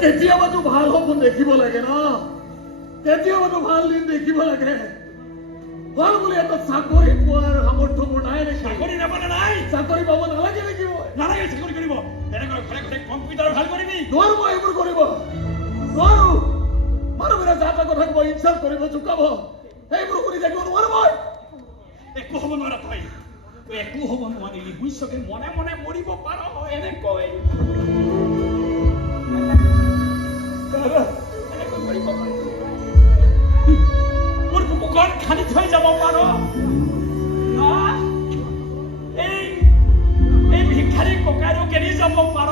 কেতিয়াবাতো ভাল সপোন দেখিব লাগে ন কেতিয়াবাতো ভাল দিন দেখিব লাগে ভাল বুলি এটা চাকৰি পোৱাৰ সামৰ্থ্য মোৰ নাই নেকি চাকৰি নাপালে নাই চাকৰি পাব নালাগে নেকি নালাগে চাকৰি কৰিব তেনেকৈ ঘৰে ঘৰে কম্পিউটাৰ ভাল কৰিবি নোৱাৰো মই এইবোৰ কৰিব নোৱাৰো মানুহবোৰে যা তা কথা কব ইনচাল্ট কৰিব জোকাব এইবোৰ কৰি থাকিব নোৱাৰো মই একো হ'ব নোৱাৰা তই একো হ'ব নোৱাৰিলি বুজিছকে মনে মনে মৰিব পাৰ এনেকৈ মৰিব পাৰ মোৰ বুকুখন খালি থৈ যাব পাৰ এই ভিক্ষাৰী ককাইৰো কেনি যাব পাৰ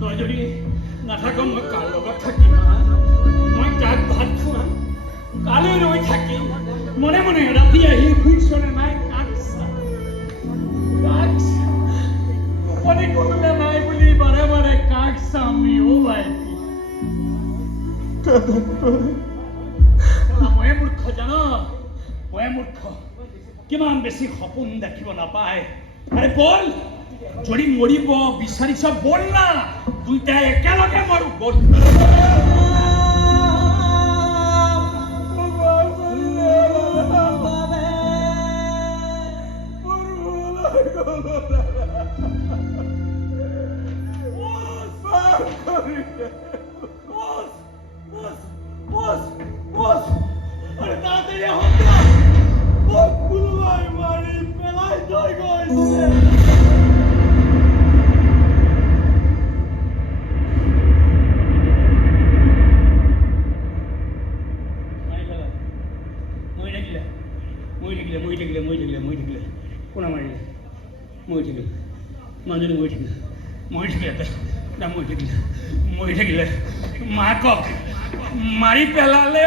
তই যদি নাথাক মই কাৰ লগত থাকিম মই কাক ভাত খুৱাম কালৈ ৰৈ থাকিম মনে মনে ৰাতি আহি শুইছনে নাই কাক টোপনি কৰিলে নাই বুলি বাৰে বাৰে কাক চামি ভাই মই মূৰ্খ জান মই মূৰ্খ কিমান বেছি সপোন দেখিব নাপায় আৰে বল যদি মৰিব বিচাৰিছ বল না দুইটাই একেলগে মৰো বল কোনে মাৰিলে মানুহজনী মৰি থাকিলে মাকক মাৰি পেলালে